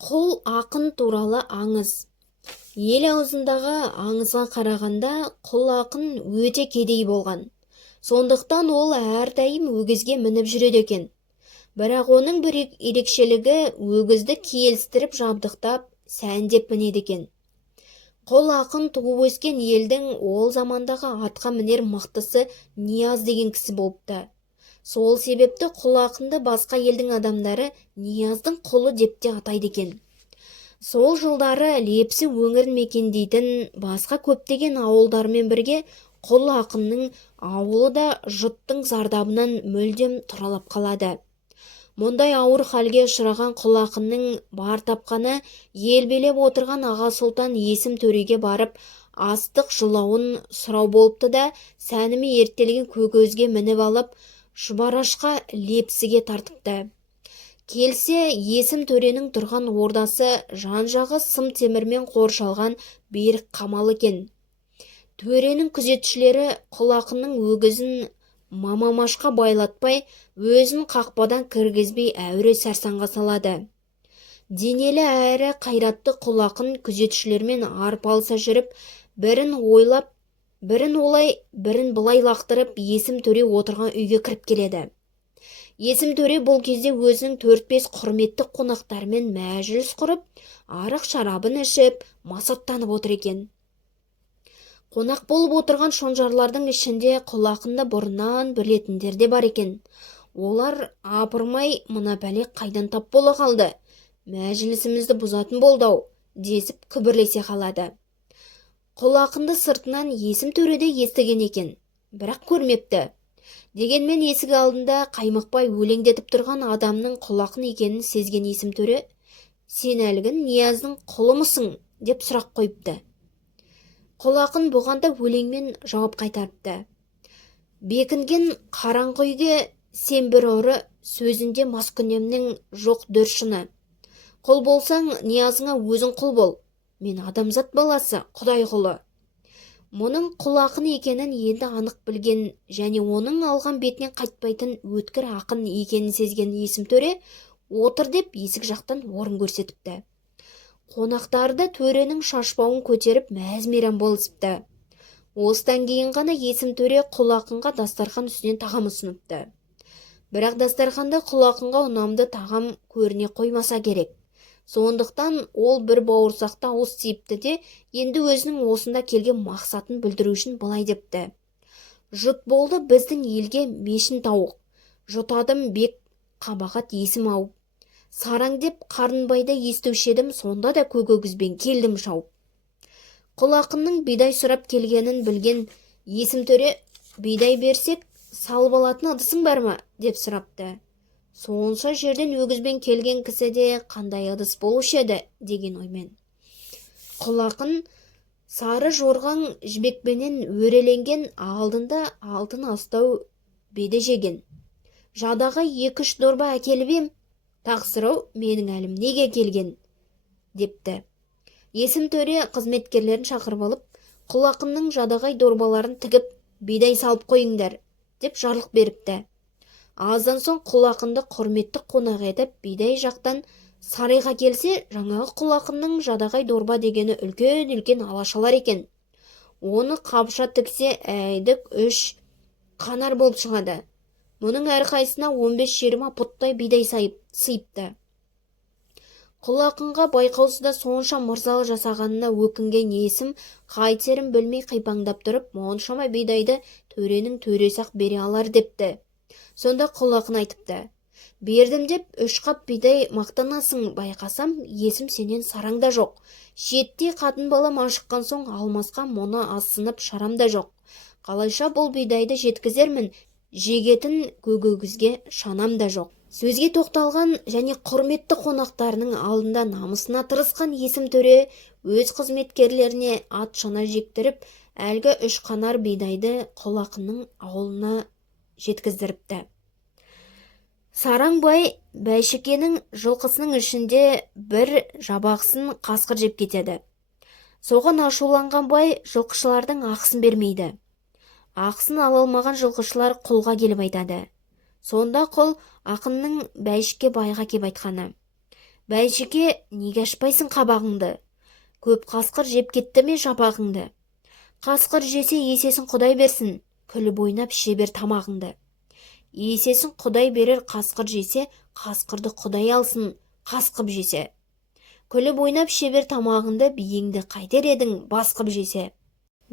Құл ақын туралы аңыз. Ел аузындағы аңызға қарағанда құл ақын өте кедей болған. Сондықтан ол әрдайым өгізге мініп жүреді екен. Бірақ оның бір ерекшелігі өгізді келістіріп жабдықтап сәндеп мінеді екен. Құл ақын туып өскен елдің ол замандағы атқа мінер мықтысы Нияз деген кісі болыпты. Сол себепті құл ақынды басқа елдің адамдары Нияздың құлы деп те атайды екен. Сол жылдары Лепсі өңірін мекендейтін басқа көптеген ауылдармен бірге құл ақынның ауылы да жұттың зардабынан мүлдем тұралап қалады. Мұндай ауыр халге ұшыраған құл ақынның бар тапқаны ел билеп отырған аға сұлтан Есім төреге барып астық жылауын сұрау болыпты да, сәніме ертелген көкөзге мініп алып Шұбарашқа Лепсіге тартыпты. Келсе, Есім төренің тұрған ордасы жан-жағы сым темірмен қоршалған берік қамал екен. Төренің күзетшілері құл ақынның өгізін мамамашқа байлатпай, өзін қақпадан кіргізбей әуре сарсаңға салады. Денелі әрі қайратты құл ақын күзетшілермен арпалыса жүріп, бірін ойлап, бірін олай, бірін былай лақтырып, Есім төре отырған үйге кіріп келеді. Есім төре бұл кезде өзінің 4-5 құрметті қонақтарымен мәжіліс құрып, арақ шарабын ішіп, масаттанып отыр екен. Қонақ болып отырған шонжарлардың ішінде құл ақынды бұрыннан білетіндер де бар екен. Олар апырмай мына пәле қайдан тап бола қалды, мәжілісімізді бұзатын болды-ау, десіп күбірлесе қалады. Құл ақынды сыртынан Есім төре де естіген екен, бірақ көрмепті. Дегенмен есік алдында қаймықпай өлеңдетіп тұрған адамның құл ақын екенін сезген Есім төре, «Сен әлгі Нияздың құлы мұсың?» деп сұрақ қойыпты. Құл ақын бұған да өлеңмен жауап қайтарыпты. «Бекінген қараңғы үйге сен бір ұры, сөзінде маскүнемнің жоқ дөршіні. Құл болсаң, Ниязыңа өзің құл бол. Мен адамзат баласы, Құдай құлы». Мұның құл ақын екенін енді анық білген және оның алған бетінен қайтпайтын өткір ақын екенін сезген Есім төре отыр деп есік жақтан орын көрсетіпті. Қонақтары да төренің шашбауын көтеріп мәз-мейрам болысыпты. Осыдан кейін ғана Есім төре құл ақынға дастархан үстінен тағам ұсыныпты. Бірақ дастарханда құл ақынға ұнамды тағам көріне қоймаса керек. Сондықтан ол бір бауырсақты ауыз тиіпті де, енді өзінің осында келген мақсатын білдіру үшін былай депті. «Жұт болды біздің елге мешін тауық. Жұтадым бек қабағат есім ауып. Сараң деп Қарынбайда естуші едім, сонда да көгізбен келдім шауып». Құл ақынның бидай сұрап келгенін білген Есім төре, «Бидай берсек, салып алатын ыдысың бар ма?» деп сұрапты. «Сонша жерден өгізбен келген кісі де қандай ыдыс болушы еді?» деген оймен. Құл ақын сары жорғаң жібекпенен өреленген, алдында алтын астау беде жеген. «Жадаға 2-3 дорба әкеліп ем, тақсырау менің әлім неге келген?» депті. Есім төре қызметкерлерін шақырып алып, құл ақынның жадағай дорбаларын тігіп, бидай салып қойыңдар, деп жарлық беріпті. Аздан соң құл ақынды құрметті қонақ етіп, бидай жақтан сарайға келсе, жаңағы құл ақынның жадағай дорба дегені үлкен-үлкен алашалар екен. Оны қапша тіксе, әйдік 3 қанар болып шығады. Мұның әрқайсына 15-20 пұттай бидай сыйыпты. Құл ақынға байқаусызда сонша мырзалы жасағанына өкінген Есім қайтерін білмей қипаңдап тұрып, мұншама бидайды төренің төресі-ақ бере алар депті. Сонда құл ақын айтыпты. «Бердім деп 3 қап бидай мақтанасың, байқасам, Есім сенен сараңда жоқ. Шетте қатын балам ашыққан соң алмасқа мұны асынып шарамда жоқ. Қалайша бұл бидайды жеткізермін, жегетін көгізге шанам да жоқ». Сөзге тоқталған және құрметті қонақтарының алдында намысына тырысқан Есім төре өз қызметкерлеріне ат шана жектіріп, әлгі 3 қанар бидайды құл ақынның ауылына жеткіздіріпті. Сараң бай Бәйшікенің жылқысының ішінде бір жабағысын қасқыр жеп кетеді. Соған ашуланған бай жылқышылардың ақысын бермейді. Ақысын ала алмаған жылқышылар құлға келіп айтады. Сонда құл ақынның Бәйшікке байға кеп айтқаны: Бәйшіке, неге ашпайсың қабағыңды? Көп қасқыр жеп кетті ме жабағыңды? Қасқыр жесе есесін Құдай берсін, күліп ойнап іше бер тамағыңды. Есесін Құдай берер, қасқыр жесе, қасқырды Құдай алсын, қасқып жесе. Күліп ойнап іше бер тамағыңды, биеңді қайтер едің басқып жесе.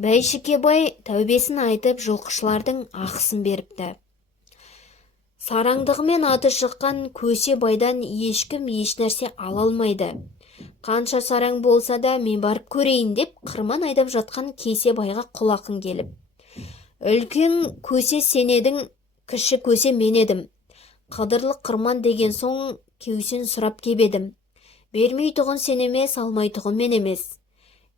Бәйшіке бай тәубесін айтып жылқышылардың ақысын беріпті. Сараңдығымен аты шыққан көсе байдан ешкім еш нәрсе ала алмайды. Қанша сараң болса да мен барып көрейін деп қырман айдап жатқан кесе байға құлақын келіп. Үлкен көсе сен едің, кіші көсе мен едім. Қыдырлық қырман деген соң кеусен сұрап кебедім. Бермей тұғын сен емес, алмай тұғын мен емес.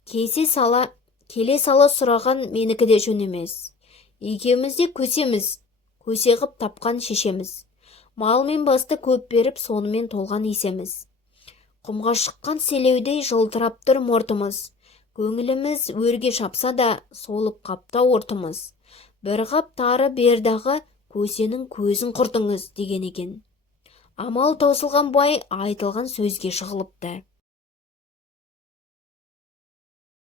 Келе сала сұраған менікі де жөн емес. Екеуміз де көсеміз. Көсе қып тапқан шешеміз. Мал мен басты көп беріп, сонымен толған есеміз. Құмға шыққан селеудей жылтырап тұр мұртымыз. Көңіліміз өрге шапса да, солып қапта ортымыз. Бір қап тары бердағы, көсенің көзін құртыңыз деген екен. Амал таусылған бай айтылған сөзге жығылыпты.